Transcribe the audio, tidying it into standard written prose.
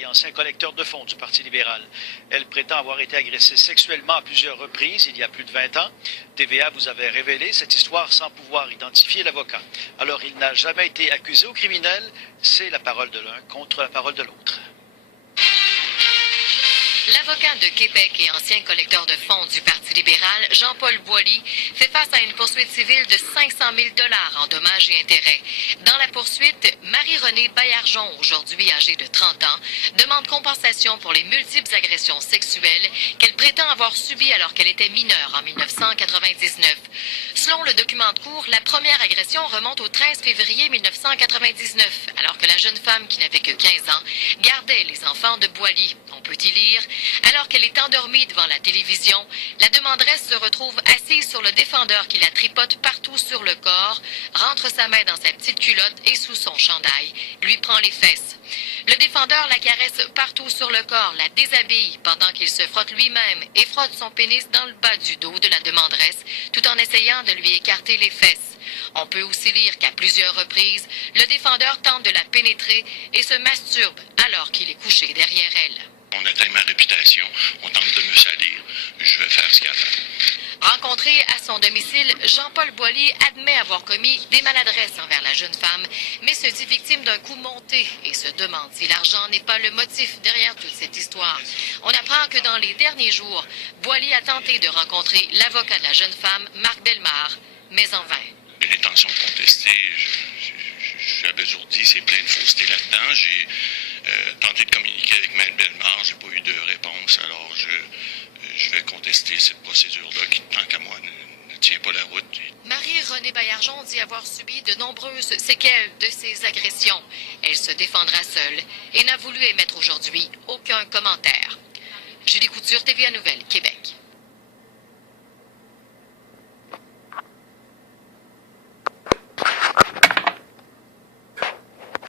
et ancien collecteur de fonds du Parti libéral. Elle prétend avoir été agressée sexuellement à plusieurs reprises il y a plus de 20 ans. TVA vous avait révélé cette histoire sans pouvoir identifier l'avocat. Alors, il n'a jamais été accusé au criminel. C'est la parole de l'un contre la parole de l'autre. L'avocat de Québec et ancien collecteur de fonds du Parti libéral, Jean-Paul Boily, fait face à une poursuite civile de 500 000 $ en dommages et intérêts. Dans la poursuite, Marie-Renée Baillargeon, aujourd'hui âgée de 30 ans, demande compensation pour les multiples agressions sexuelles qu'elle prétend avoir subies alors qu'elle était mineure en 1999. Selon le document de cour, la première agression remonte au 13 février 1999, alors que la jeune femme, qui n'avait que 15 ans, gardait les enfants de Boily. On peut y lire: alors qu'elle est endormie devant la télévision, la demanderesse se retrouve assise sur le défendeur qui la tripote partout sur le corps, rentre sa main dans sa petite culotte et sous son chandail, lui prend les fesses. Le défendeur la caresse partout sur le corps, la déshabille pendant qu'il se frotte lui-même et frotte son pénis dans le bas du dos de la demanderesse tout en essayant de lui écarter les fesses. On peut aussi lire qu'à plusieurs reprises, le défendeur tente de la pénétrer et se masturbe alors qu'il est couché derrière elle. On atteint ma réputation, on tente de me salir, je vais faire ce qu'il y a à faire. Rencontré à son domicile, Jean-Paul Boily admet avoir commis des maladresses envers la jeune femme, mais se dit victime d'un coup monté et se demande si l'argent n'est pas le motif derrière toute cette histoire. On apprend que dans les derniers jours, Boily a tenté de rencontrer l'avocat de la jeune femme, Marc Bellemare, mais en vain. J'ai l'intention de contester, je suis abasourdi, c'est plein de fausseté là-dedans. J'ai tenté de communiquer avec Mme Bellemare, j'ai pas eu de réponse, alors je vais contester cette procédure-là qui, tant qu'à moi, ne tient pas la route. Marie-Renée Baillargeon dit avoir subi de nombreuses séquelles de ces agressions. Elle se défendra seule et n'a voulu émettre aujourd'hui aucun commentaire. Julie Couture, TVA Nouvelle, Québec.